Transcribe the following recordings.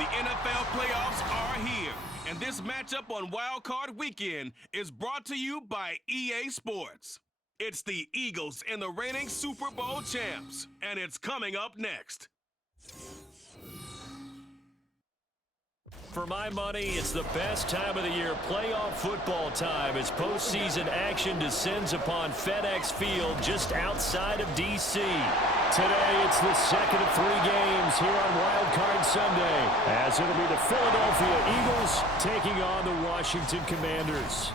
The NFL playoffs are here, and this matchup on Wildcard Weekend is brought to you by EA Sports. It's the Eagles and the reigning Super Bowl champs, and it's coming up next. For my money, it's the best time of the year, playoff football time, as postseason action descends upon FedEx Field just outside of D.C. Today, it's the second of 3 games here on Wildcard Sunday, as it'll be the Philadelphia Eagles taking on the Washington Commanders.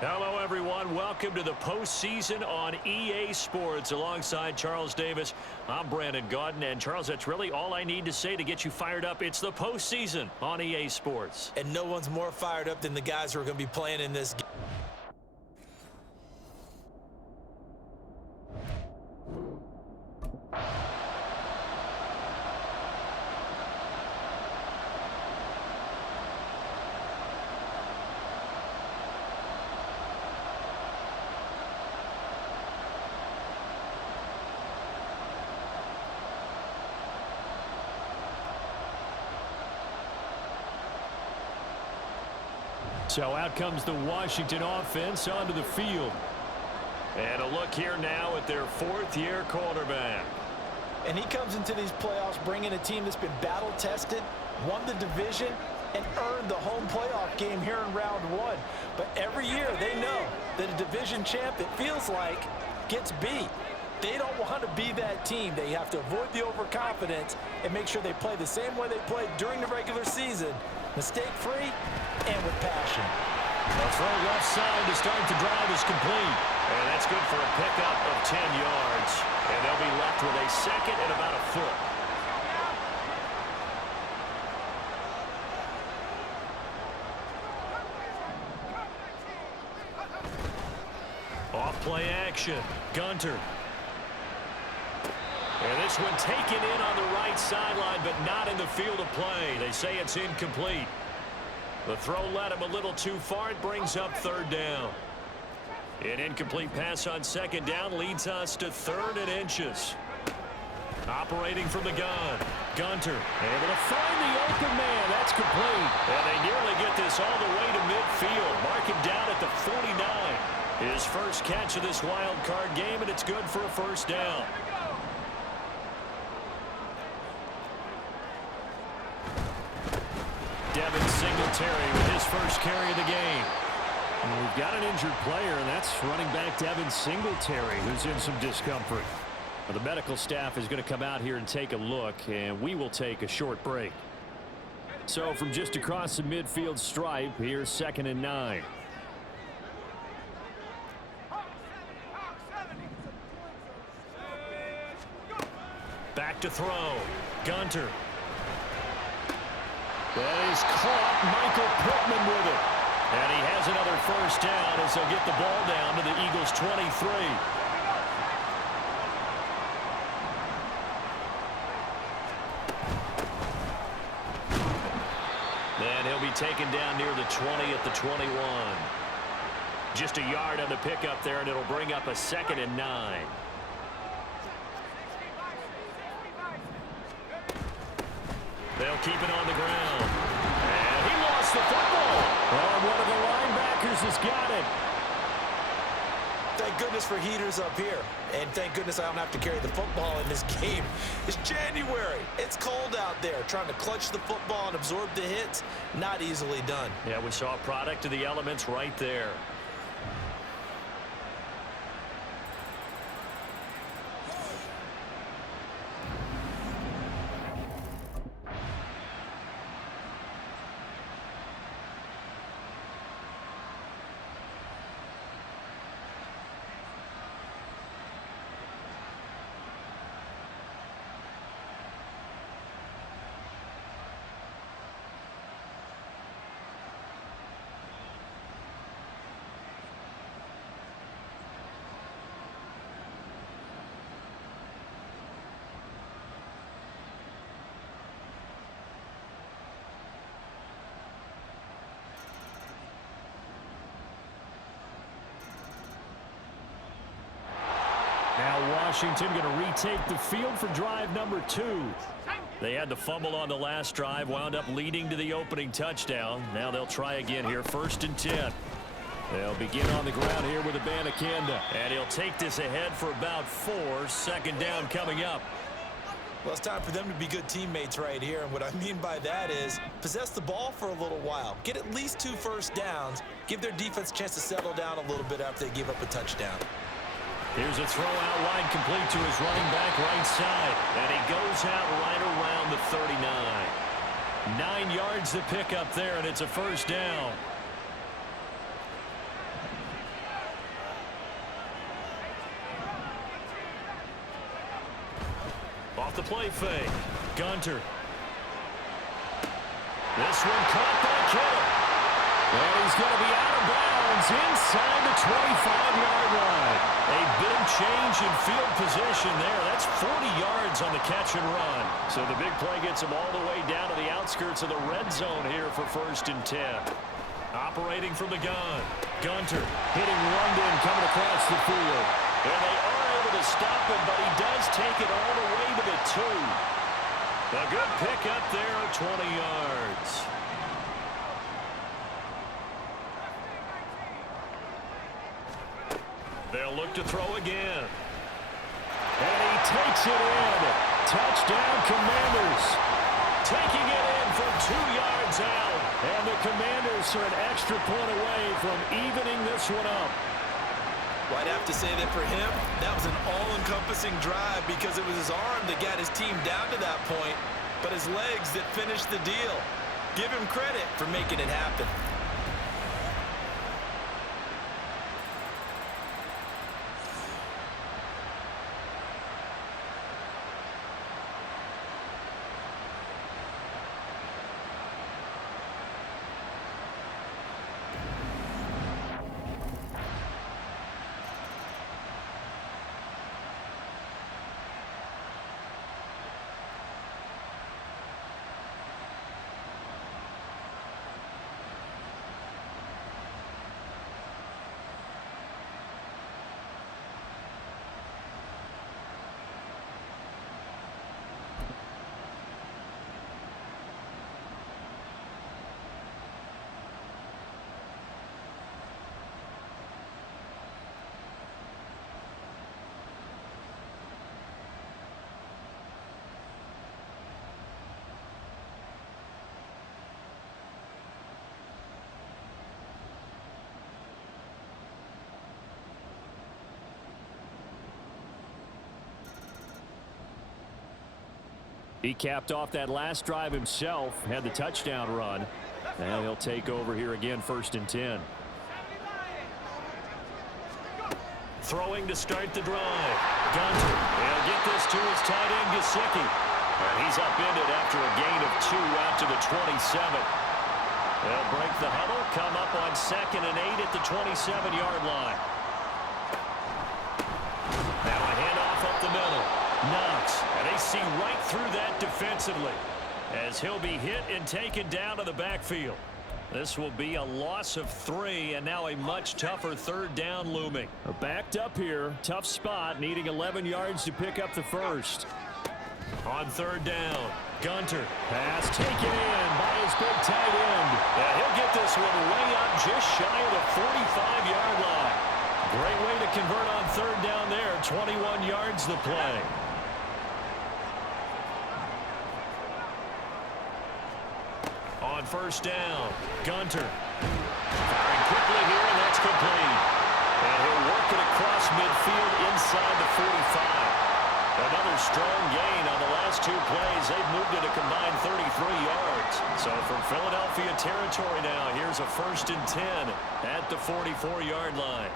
Hello, everyone. Welcome to the postseason on EA Sports. Alongside Charles Davis, I'm Brandon Gaudin. And, Charles, that's really all I need to say to get you fired up. It's the postseason on EA Sports. And no one's more fired up than the guys who are going to be playing in this game. So out comes the Washington offense onto the field. And a look here now at their 4th-year quarterback. And he comes into these playoffs bringing a team that's been battle-tested, won the division, and earned the home playoff game here in round 1. But every year they know that a division champ, it feels like, gets beat. They don't want to be that team. They have to avoid the overconfidence and make sure they play the same way they played during the regular season, mistake-free and with passion. The throw left side to start the drive is complete. And that's good for a pickup of 10 yards. And they'll be left with a second and about a foot. Off play action. Gunter. And this one taken in on the right sideline, but not in the field of play. They say it's incomplete. The throw led him a little too far. It brings up 3rd down. An incomplete pass on 2nd down leads us to 3rd and inches. Operating from the gun. Gunter able to find the open man. That's complete. And they nearly get this all the way to midfield. Mark him down at the 49. His first catch of this wild card game, and it's good for a 1st down. Devin Singletary with his first carry of the game. And we've got an injured player, and that's running back Devin Singletary, who's in some discomfort. Well, the medical staff is going to come out here and take a look, and we will take a short break. So from just across the midfield stripe, here's 2nd and 9. Back to throw. Gunter. That is caught. Michael Pittman with it. And he has another 1st down as they'll get the ball down to the Eagles' 23. And he'll be taken down near the 20 at the 21. Just a yard on the pickup there, and it'll bring up a 2nd and 9. They'll keep it on the ground. And he lost the football. Oh, one of the linebackers has got it. Thank goodness for heaters up here. And thank goodness I don't have to carry the football in this game. It's January. It's cold out there. Trying to clutch the football and absorb the hits, not easily done. Yeah, we saw a product of the elements right there. Now Washington going to retake the field for drive number 2. They had the fumble on the last drive, wound up leading to the opening touchdown. Now they'll try again here, 1st and 10. They'll begin on the ground here with Abanikanda. And he'll take this ahead for about 4. 2nd down coming up. Well, it's time for them to be good teammates right here. And what I mean by that is possess the ball for a little while. Get at least 2 first downs. Give their defense a chance to settle down a little bit after they give up a touchdown. Here's a throw out wide complete to his running back right side. And he goes out right around the 39. 9 yards to pick up there, and it's a 1st down. Off the play fake. Gunter. This one caught by Kittle. And he's going to be out of bounds inside the 25-yard line. A big change in field position there. That's 40 yards on the catch and run. So the big play gets him all the way down to the outskirts of the red zone here for 1st and 10. Operating from the gun. Gunter hitting London coming across the field. And they are able to stop him, but he does take it all the way to the 2. A good pick up there, 20 yards. They'll look to throw again. And he takes it in. Touchdown, Commanders. Taking it in from 2 yards out. And the Commanders are an extra point away from evening this one up. Well, I'd have to say that for him, that was an all-encompassing drive because it was his arm that got his team down to that point, but his legs that finished the deal. Give him credit for making it happen. He capped off that last drive himself, had the touchdown run. Now he'll take over here again, 1st and 10. Throwing to start the drive. Gunter. He'll get this to his tight end, Gesicki. And he's upended after a gain of 2 out to the 27. They'll break the huddle, come up on 2nd and 8 at the 27-yard line. Now a handoff up the middle. Knox, and they see right through that defensively as he'll be hit and taken down to the backfield. This will be a loss of 3, and now a much tougher 3rd down looming. Backed up here, tough spot, needing 11 yards to pick up the 1st. On 3rd down, Gunter, pass taken in by his big tight end. And he'll get this one way up just shy of the 45-yard line. Great way to convert on 3rd down there, 21 yards the play. On 1st down, Gunter. Firing quickly here, and that's complete. And he'll work it across midfield inside the 45. Another strong gain on the last 2 plays. They've moved it a combined 33 yards. So from Philadelphia territory now, here's a 1st and 10 at the 44-yard line.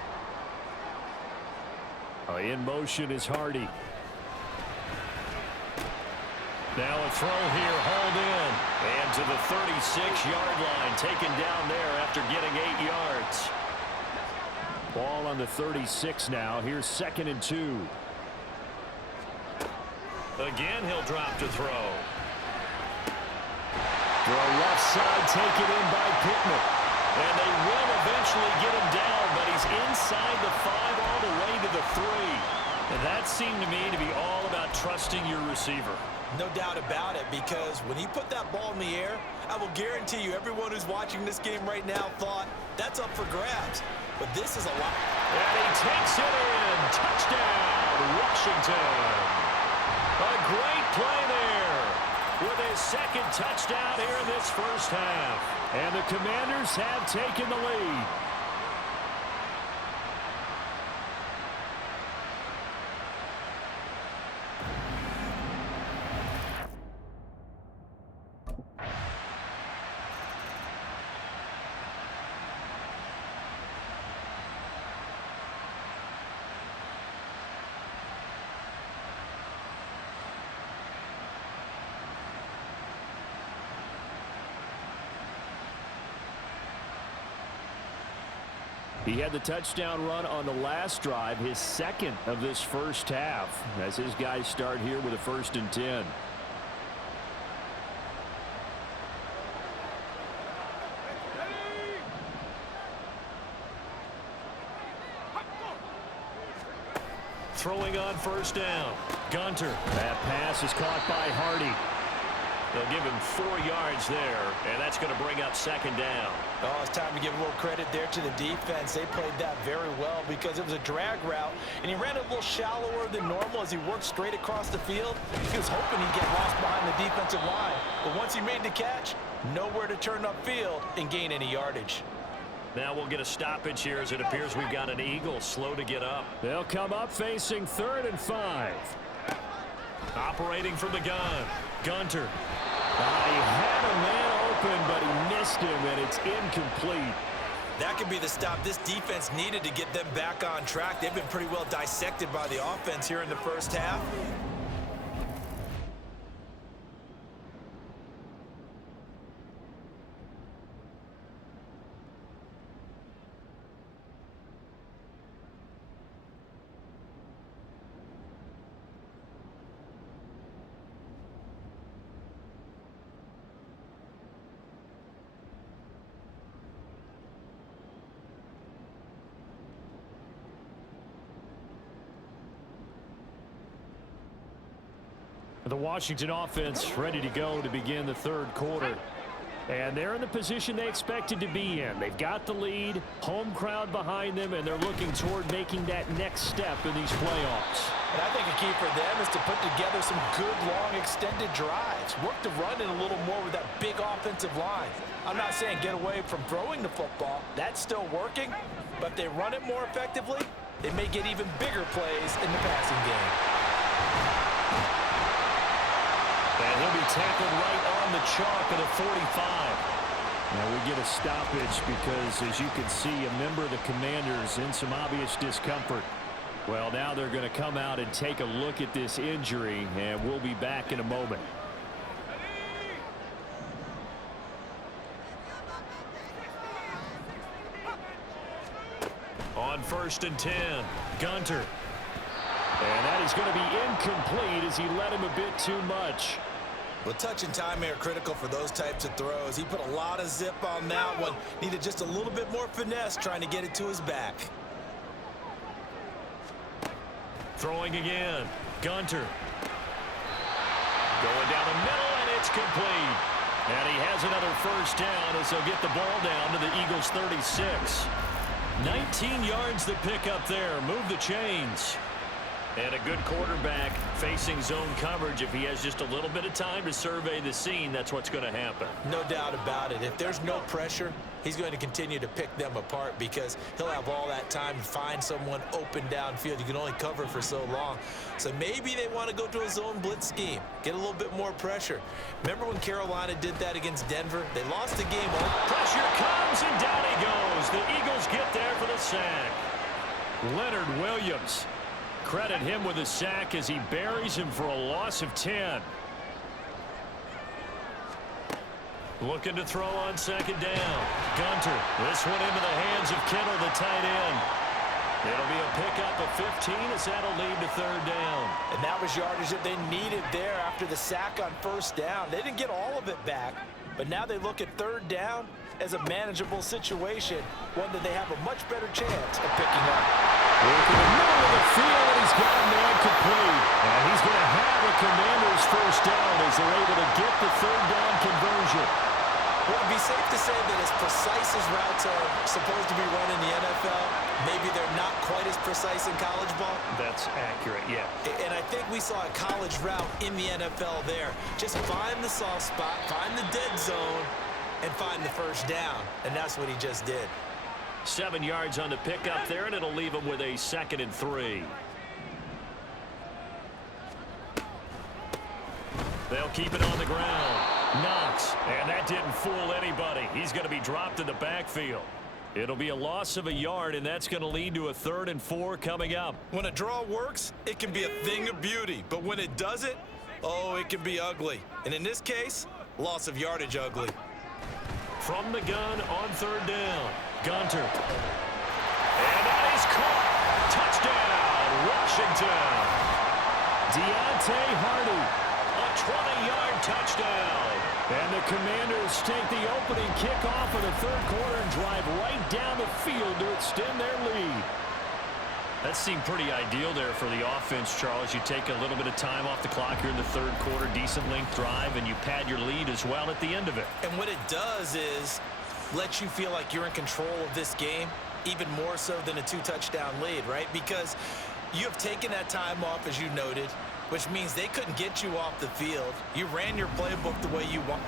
In motion is Hardy. Now a throw here, hauled in. And to the 36-yard line, taken down there after getting 8 yards. Ball on the 36 now. Here's 2nd and 2. Again, he'll drop to throw. Throw left side, taken in by Pittman. And they will eventually get him down, but he's inside the 5 all the way to the 3. And that seemed to me to be all about trusting your receiver. No doubt about it, because when he put that ball in the air, I will guarantee you everyone who's watching this game right now thought that's up for grabs. But this is a lot. And he takes it in. Touchdown, Washington. A great play there with his second touchdown here in this first half. And the Commanders have taken the lead. He had the touchdown run on the last drive, his second of this first half, as his guys start here with a 1st and 10. Throwing on 1st down. Gunter. That pass is caught by Hardy. They'll give him 4 yards there, and that's going to bring up 2nd down. Oh, it's time to give a little credit there to the defense. They played that very well because it was a drag route, and he ran a little shallower than normal as he worked straight across the field. He was hoping he'd get lost behind the defensive line, but once he made the catch, nowhere to turn upfield and gain any yardage. Now we'll get a stoppage here as it appears we've got an Eagle slow to get up. They'll come up facing 3rd and 5. Operating from the gun. Gunter. He had a man open, but he missed him, and it's incomplete. That could be the stop this defense needed to get them back on track. They've been pretty well dissected by the offense here in the first half. The Washington offense ready to go to begin the 3rd quarter. And they're in the position they expected to be in. They've got the lead, home crowd behind them, and they're looking toward making that next step in these playoffs. And I think a key for them is to put together some good, long, extended drives. Work the run in a little more with that big offensive line. I'm not saying get away from throwing the football. That's still working. But if they run it more effectively, they may get even bigger plays in the passing game. And he'll be tackled right on the chalk of the 45. Now we get a stoppage because, as you can see, a member of the Commanders in some obvious discomfort. Well, now they're going to come out and take a look at this injury, and we'll be back in a moment. On 1st and 10, Gunter. And that is going to be incomplete as he led him a bit too much. Well, touch and time are critical for those types of throws. He put a lot of zip on that one. Needed just a little bit more finesse trying to get it to his back. Throwing again. Gunter. Going down the middle, and it's complete. And he has another 1st down as they'll get the ball down to the Eagles' 36. 19 yards to pick up there. Move the chains. And a good quarterback facing zone coverage. If he has just a little bit of time to survey the scene, that's what's going to happen. No doubt about it. If there's no pressure, he's going to continue to pick them apart because he'll have all that time to find someone open downfield. You can only cover for so long. So maybe they want to go to a zone blitz scheme, get a little bit more pressure. Remember when Carolina did that against Denver? They lost the game. Pressure comes, and down he goes. The Eagles get there for the sack. Leonard Williams. Credit him with a sack as he buries him for a loss of 10. Looking to throw on 2nd down. Gunter. This one into the hands of Kittle, the tight end. It'll be a pickup of 15 as that'll lead to 3rd down. And that was yardage that they needed there after the sack on 1st down. They didn't get all of it back, But now they look at third down as a manageable situation, one that they have a much better chance of picking up. Working the middle of the field, and he's got a man complete. And he's going to have a Commanders first down as they're able to get the third down conversion. Would it be safe to say that as precise as routes are supposed to be run in the NFL, maybe they're not quite as precise in college ball? That's accurate, yeah. And I think we saw a college route in the NFL there. Just find the soft spot, find the dead zone, and find the first down. And that's what he just did. 7 yards on the pickup there, and it'll leave him with a 2nd and 3. They'll keep it on the ground. Knox, and that didn't fool anybody. He's going to be dropped in the backfield. It'll be a loss of a yard, and that's going to lead to a 3rd and 4 coming up. When a draw works, it can be a thing of beauty. But when it doesn't, oh, it can be ugly. And in this case, loss of yardage ugly. From the gun on 3rd down, Gunter. And that is caught. Touchdown, Washington. Deontay Hardy. A 20-yard touchdown. And the Commanders take the opening kickoff of the 3rd quarter and drive right down the field to extend their lead. That seemed pretty ideal there for the offense, Charles. You take a little bit of time off the clock here in the 3rd quarter, decent length drive, and you pad your lead as well at the end of it. And what it does is let you feel like you're in control of this game, even more so than a 2-touchdown lead, right? Because you have taken that time off, as you noted, which means they couldn't get you off the field. You ran your playbook the way you want.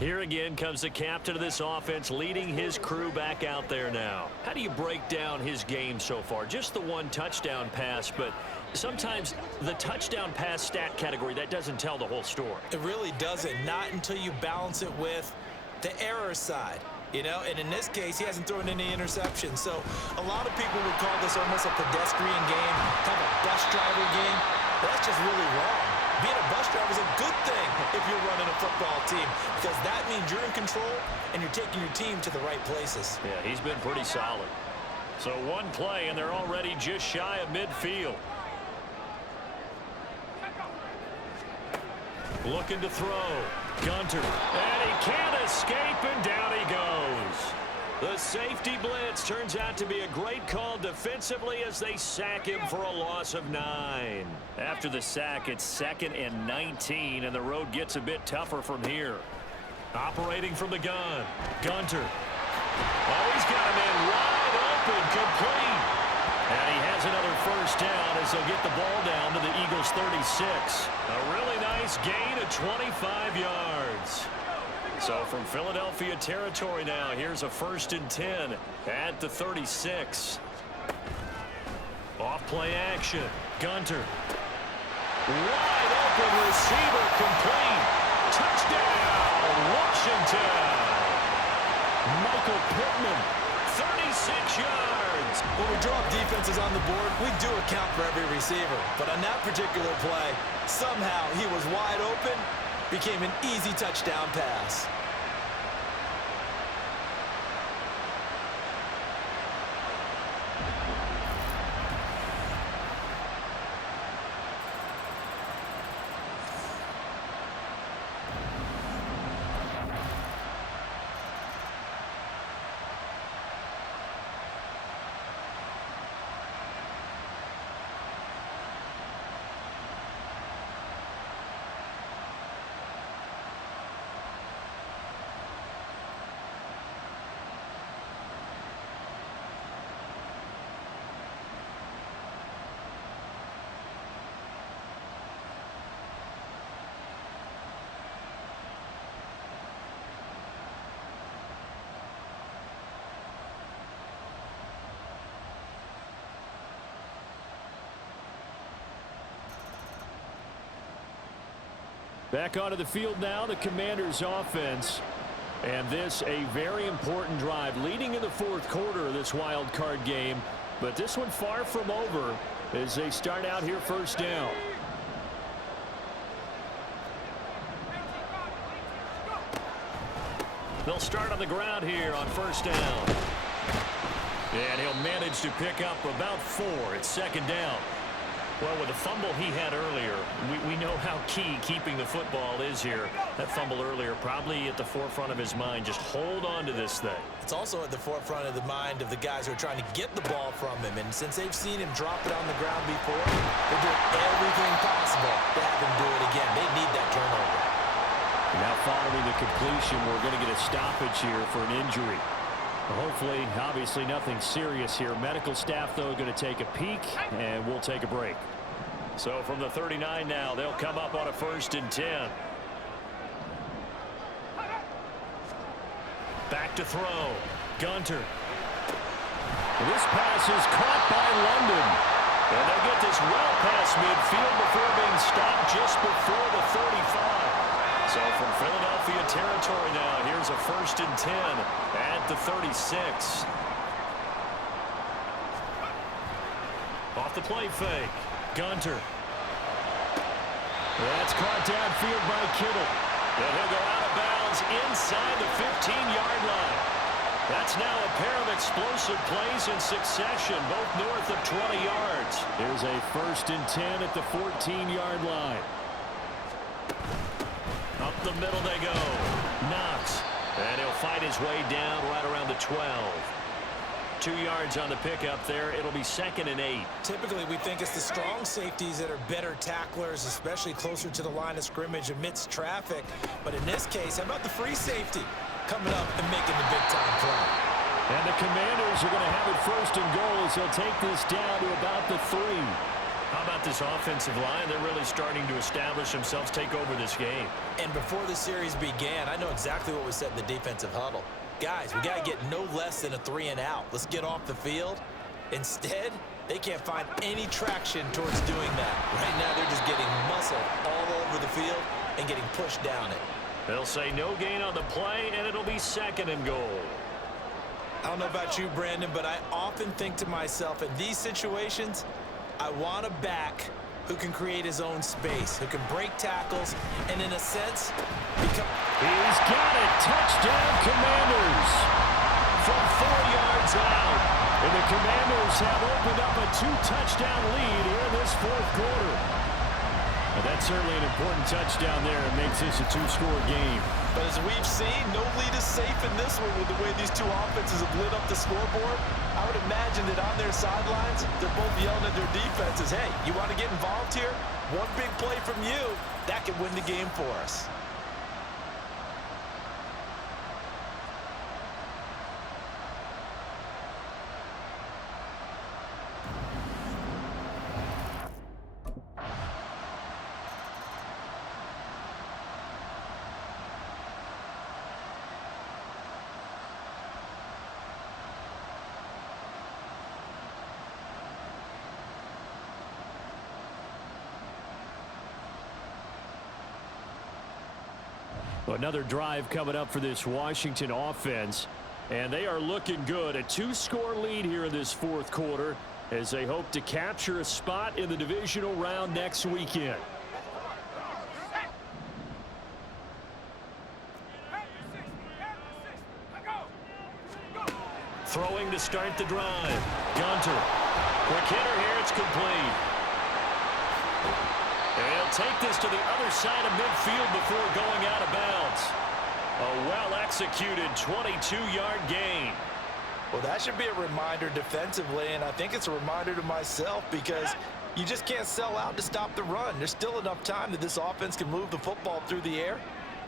Here again comes the captain of this offense, leading his crew back out there now. How do you break down his game so far? Just the 1 touchdown pass, but sometimes the touchdown pass stat category, that doesn't tell the whole story. It really doesn't, not until you balance it with the error side. You know, and in this case, he hasn't thrown any interceptions. So a lot of people would call this almost a pedestrian game, kind of a bus driver game. But that's just really wrong. Being a bus driver is a good thing if you're running a football team, because that means you're in control and you're taking your team to the right places. Yeah, he's been pretty solid. So 1 play, and they're already just shy of midfield. Looking to throw. Gunter. And he can't escape, and down he goes. The safety blitz turns out to be a great call defensively as they sack him for a loss of 9. After the sack, it's 2nd and 19, and the road gets a bit tougher from here. Operating from the gun. Gunter. Oh, he's got a man wide open, complete. And he has another first down as they'll get the ball down to the Eagles' 36. A really nice gain of 25 yards. So from Philadelphia territory now, here's a 1st and 10 at the 36. Off play action. Gunter. Wide open receiver, complete. Touchdown, Washington. Michael Pittman, 36 yards. When we drop defenses on the board, we do account for every receiver. But on that particular play, somehow he was wide open, became an easy touchdown pass. Back onto the field now, the Commanders offense. And this a very important drive leading in the fourth quarter of this wild card game. But this one far from over as they start out here first down. They'll start on the ground here on first down. And he'll manage to pick up about 4 at second down. Well, with the fumble he had earlier, we know how key keeping the football is here. That fumble earlier probably at the forefront of his mind. Just hold on to this thing. It's also at the forefront of the mind of the guys who are trying to get the ball from him. And since they've seen him drop it on the ground before, they're doing everything possible to have him do it again. They need that turnover. Now following the completion, we're going to get a stoppage here for an injury. Hopefully, obviously nothing serious here. Medical staff, though, going to take a peek, and we'll take a break. So from the 39 now, they'll come up on a 1st and 10. Back to throw. Gunter. This pass is caught by London. And they'll get this well past midfield before being stopped just before the 35. So from Philadelphia territory now, here's a 1st and 10 at the 36. Off the play fake. Gunter. That's caught downfield by Kittle. And he'll go out of bounds inside the 15-yard line. That's now a pair of explosive plays in succession, both north of 20 yards. Here's a 1st and 10 at the 14-yard line. Up the middle they go. Knox. And he'll fight his way down right around the 12. 2 yards on the pickup there. It'll be 2nd and 8. Typically, we think it's the strong safeties that are better tacklers, especially closer to the line of scrimmage amidst traffic. But in this case, how about the free safety coming up and making the big-time play? And the Commanders are going to have it 1st and goal as they'll take this down to about the 3. How about this offensive line? They're really starting to establish themselves, take over this game. And before the series began, I know exactly what was said in the defensive huddle. Guys, we got to get no less than a 3 and out. Let's get off the field. Instead, they can't find any traction towards doing that. Right now, they're just getting muscled all over the field and getting pushed down it. They'll say no gain on the play, and it'll be 2nd and goal. I don't know about you, Brandon, but I often think to myself, in these situations, I want a back who can create his own space, who can break tackles, and in a sense, become... He's got it. Touchdown, Commanders. From 4 yards out. And the Commanders have opened up a 2-touchdown lead here in this fourth quarter. And that's certainly an important touchdown there. It makes this a 2-score game. But as we've seen, no lead is safe in this one with the way these two offenses have lit up the scoreboard. I would imagine that on their sidelines, they're both yelling at their defenses, hey, you want to get involved here? One big play from you, that can win the game for us. Another drive coming up for this Washington offense, and they are looking good. A 2-score lead here in this fourth quarter as they hope to capture a spot in the divisional round next weekend. Throwing to start the drive. Gunter. Quick hitter here. It's complete. And he'll take this to the other side of midfield before going out of bounds. A well-executed 22-yard gain. Well, that should be a reminder defensively, and I think it's a reminder to myself because you just can't sell out to stop the run. There's still enough time that this offense can move the football through the air,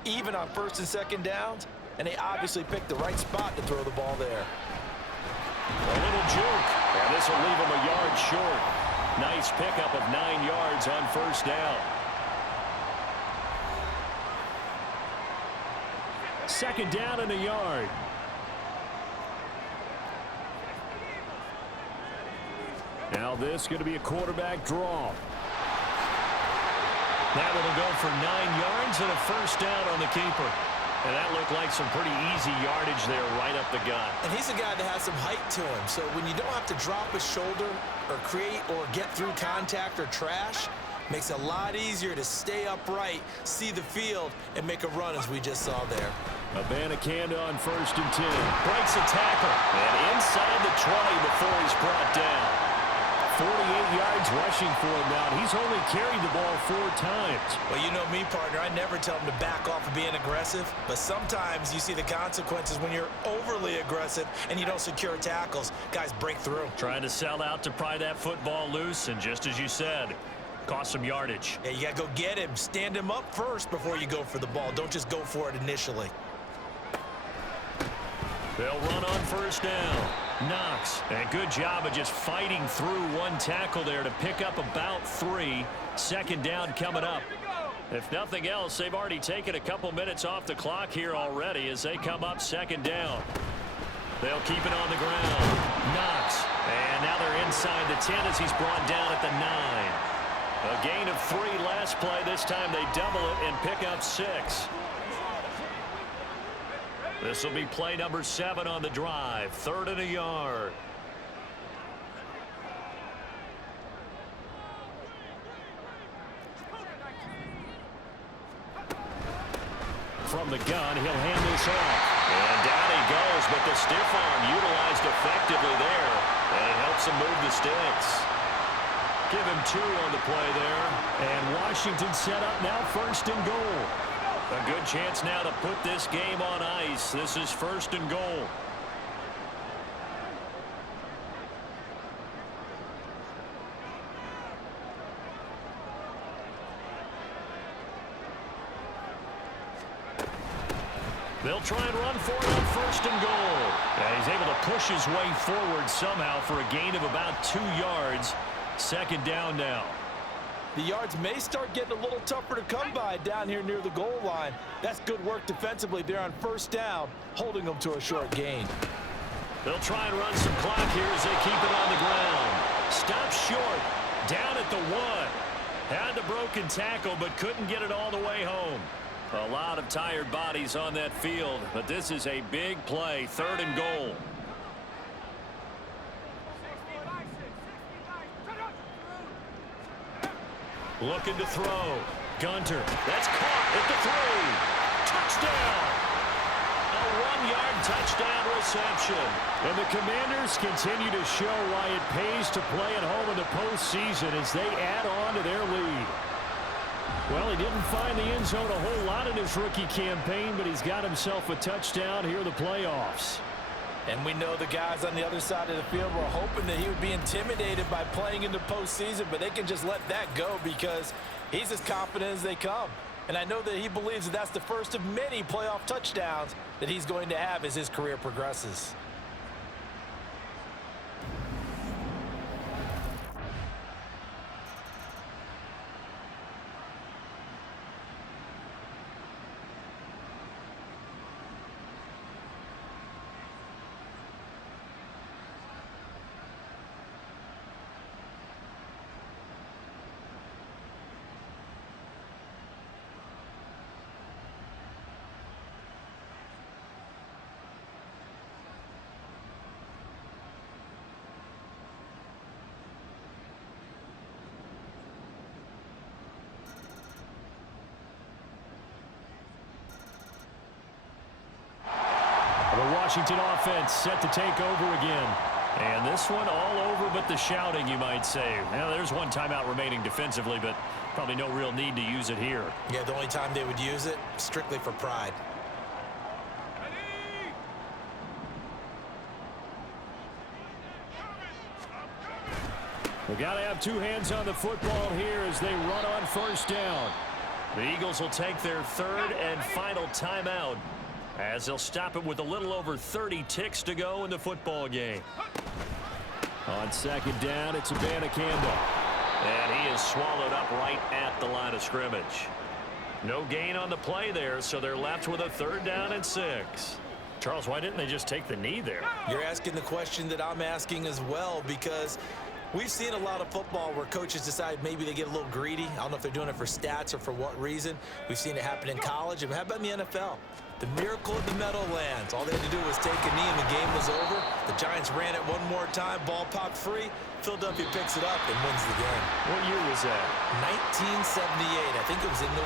even on 1st and 2nd downs, and they obviously picked the right spot to throw the ball there. A little juke, and this will leave him a yard short. Nice pickup of 9 yards on 1st down. 2nd down and a yard. Now this going to be a quarterback draw. That one will go for 9 yards and a first down on the keeper. And that looked like some pretty easy yardage there right up the gut. And he's a guy that has some height to him. So when you don't have to drop a shoulder or create or get through contact or trash, makes it a lot easier to stay upright, see the field, and make a run as we just saw there. Madden24 on 1st and 10. Breaks a tackle. And inside the 20 before he's brought down. 48 yards rushing for him now. He's only carried the ball 4 times. Well, you know me, partner. I never tell him to back off of being aggressive. But sometimes you see the consequences when you're overly aggressive and you don't secure tackles. Guys break through. Trying to sell out to pry that football loose. And just as you said, cost some yardage. Yeah, you got to go get him. Stand him up first before you go for the ball. Don't just go for it initially. They'll run on 1st down. Knox, and good job of just fighting through one tackle there to pick up about 3. 2nd down coming up. If nothing else, they've already taken a couple minutes off the clock here already as they come up 2nd down. They'll keep it on the ground. Knox, and now they're inside the 10 as he's brought down at the 9. A gain of 3 last play. This time they double it and pick up 6. This will be play number 7 on the drive. 3rd and a yard. From the gun, he'll hand this off. And down he goes, but the stiff arm utilized effectively there. And it helps him move the sticks. Give him 2 on the play there. And Washington set up now 1st and goal. A good chance now to put this game on ice. This is 1st and goal. They'll try and run for it on 1st and goal. And he's able to push his way forward somehow for a gain of about 2 yards. 2nd down now. The yards may start getting a little tougher to come by down here near the goal line. That's good work defensively there on 1st down, holding them to a short gain. They'll try and run some clock here as they keep it on the ground. Stop short, down at the 1. Had the broken tackle, but couldn't get it all the way home. A lot of tired bodies on that field, but this is a big play. 3rd and goal. Looking to throw. Gunter. That's caught at the 3. Touchdown. A 1-yard touchdown reception. And the Commanders continue to show why it pays to play at home in the postseason as they add on to their lead. Well, he didn't find the end zone a whole lot in his rookie campaign, but he's got himself a touchdown here in the playoffs. And we know the guys on the other side of the field were hoping that he would be intimidated by playing in the postseason, but they can just let that go because he's as confident as they come. And I know that he believes that that's the first of many playoff touchdowns that he's going to have as his career progresses. The Washington offense set to take over again. And this one all over but the shouting, you might say. Now, there's one timeout remaining defensively, but probably no real need to use it here. Yeah, the only time they would use it, strictly for pride. We've got to have 2 hands on the football here as they run on 1st down. The Eagles will take their 3rd and final timeout as they'll stop it with a little over 30 ticks to go in the football game. On 2nd down, it's Madden24. And he is swallowed up right at the line of scrimmage. No gain on the play there, so they're left with a 3rd down and 6. Charles, why didn't they just take the knee there? You're asking the question that I'm asking as well, because We've seen a lot of football where coaches decide maybe they get a little greedy. I don't know if they're doing it for stats or for what reason. We've seen it happen in college. And how about in the NFL? The miracle of the Meadowlands. All they had to do was take a knee and the game was over. The Giants ran it one more time. Ball popped free. Philadelphia picks it up and wins the game. What year was that? 1978. I think it was in